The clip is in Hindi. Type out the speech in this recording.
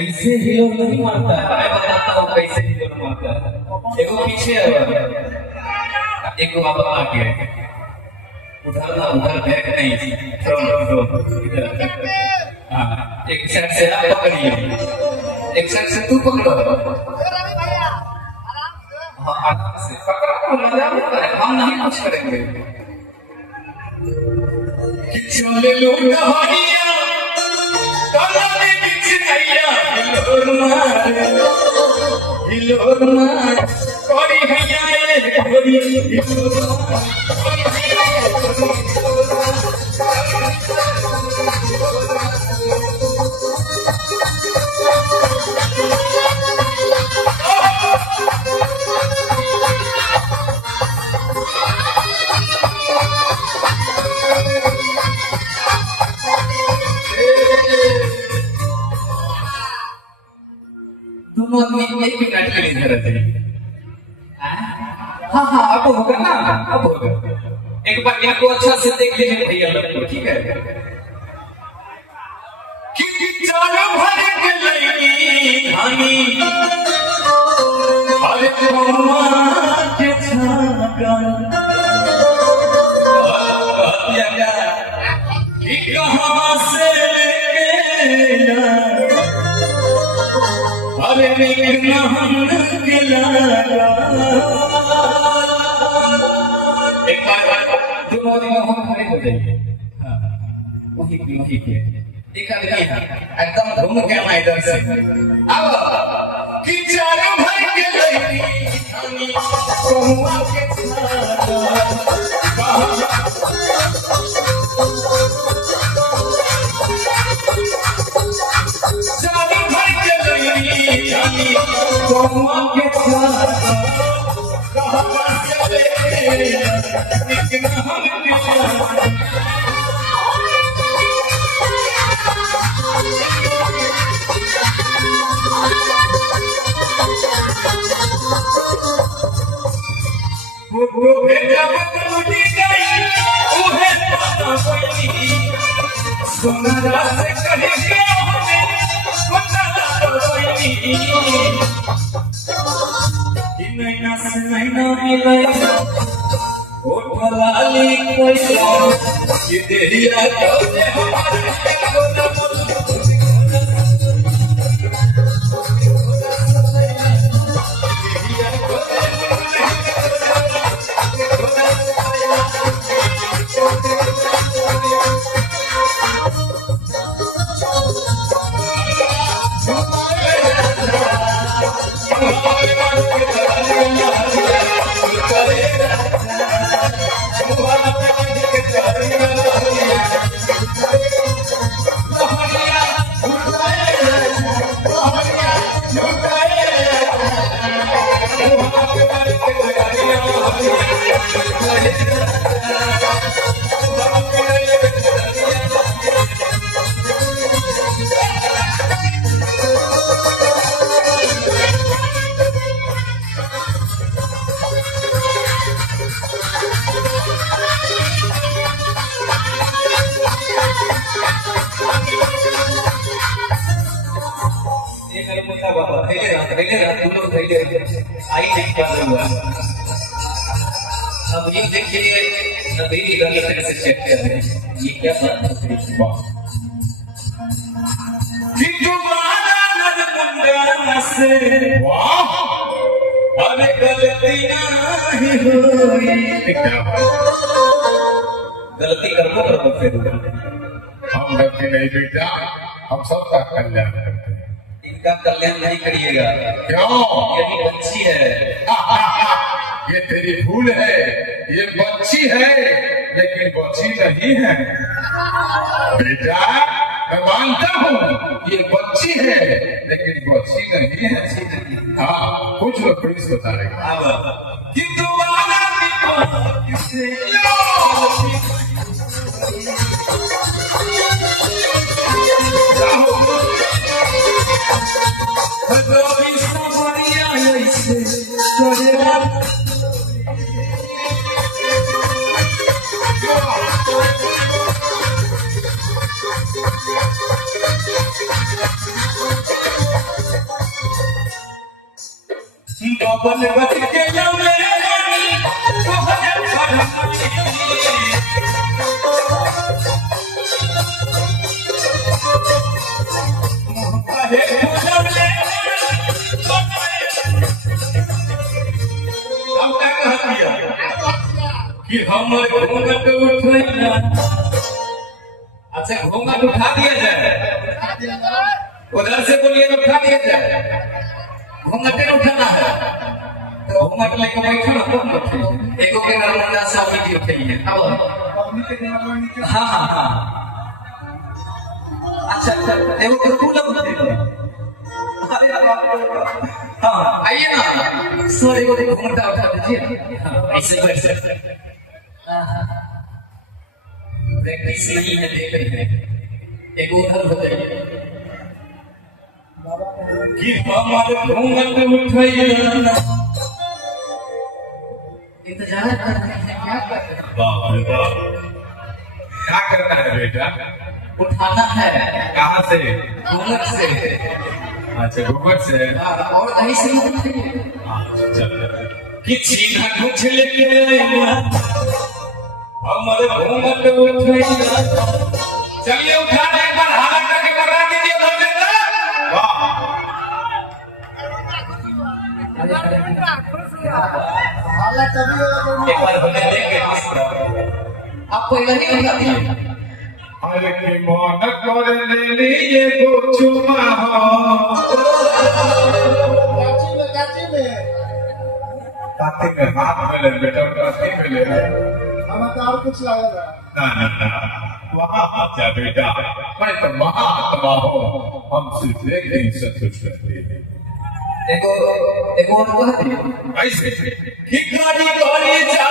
ऐसे ही लोग नहीं मारता है, मैं बताता हूँ कैसे ही लोग मारता है। देखो पीछे एक वहां पर आके उधर ना उधर बैक नहीं इधर हाँ एक साइड से आप पकड़िए, एक साइड से तू पकड़ो। हाँ आराम से पकड़ो, हम नहीं कुछ करेंगे। चले लो कहानियां हिलोर मार कोरी भैया कोरी दोनों आदमी एक मिनट के लिए इधर थे। हाँ हाँ अब होगा ना, अब होगा। एक बार इनको अच्छा से देख लेंगे भैया लोग, ठीक है? कि चारों भर के लईनी धानी अरे कौमा के छागा कि कहाँ से लेके अरे लेकिन हम के लागा एक बार दोनों दिन हम खड़े हो जाइए। वही के देखा देखिए एकदम घूम के आना इधर से अब कि चारों भर के लईनी कहुआ के चारों भर के लईनी कहुआ के कहाँ से लेकिन हम वो बेटा बदलती गई उहे पता पड़ी सुनरा से कहेंगे हमें पता पड़ी कि नैना से नैना मिले होठ लाली कोई कि देहिया कौने हमारे अब ये देखिए नदी इधर से चेक कर रहे हैं ये क्या बात है कि तुम्हारा नजमुंडा से वाह अरे गलती नहीं हुई गलती करो फिर हम गलती नहीं बेटा, हम सबका कल्याण करते हैं। इनका कल्याण नहीं करिएगा क्यों? यही बच्ची है ये तेरी भूल है, ये बच्ची है लेकिन बच्ची नहीं है बेटा। मैं मानता हूँ ये बच्ची है लेकिन बच्ची नहीं है। हाँ कुछ लोग पुलिस बता रहे हैं। से गोरी सबरिया ऐसे करेला डबल बज के लौले रानी तोहरे फरमाई काहे लौले हम क्या कहतिया कि हमर घूंघट उठैला अच्छा घूंघट उठा दिया जाए उधर से बोलिए उठा दिया जाए घूंघट नहीं उठाना है तो घूंघट लेके बैठो ना कौन बैठे एगो के नर्मदा साहब की उठाइए अब हाँ हाँ हाँ अच्छा एगो के फूल उठाइए अरे हाँ आइए ना सर एगो घूंघट उठा दीजिए ऐसे बैठ सकते प्रैक्टिस नहीं है देख रहे हैं एगो उधर बताइए कि हमारे घूंघट उठैया इंतजार कर रहे हैं क्या कर रहे हैं बाप रे बाप क्या करना है बेटा उठाना है कहाँ से घूंघट से अच्छा घूंघट से और कहीं से नहीं उठाइए चल कि छीना कुछ लेके आया हमारे घूंघट उठैया चलिए उठा दे एक बार हाथ करके करा दीजिए उधर से वाह एक बार होने देंगे आपको इधर नहीं उठा दिए अरे की मन कर ले लिए को चुमा काते में हाथ में ले बेटा काते में ले कुछ लगेगा ना ना ना वहाँ जा बेटा मैं तो महात्मा हूँ हम सिर्फ एक दिन संतुष्ट रहते हैं एगो और कहते ऐसे कि गाड़ी गाड़ी जा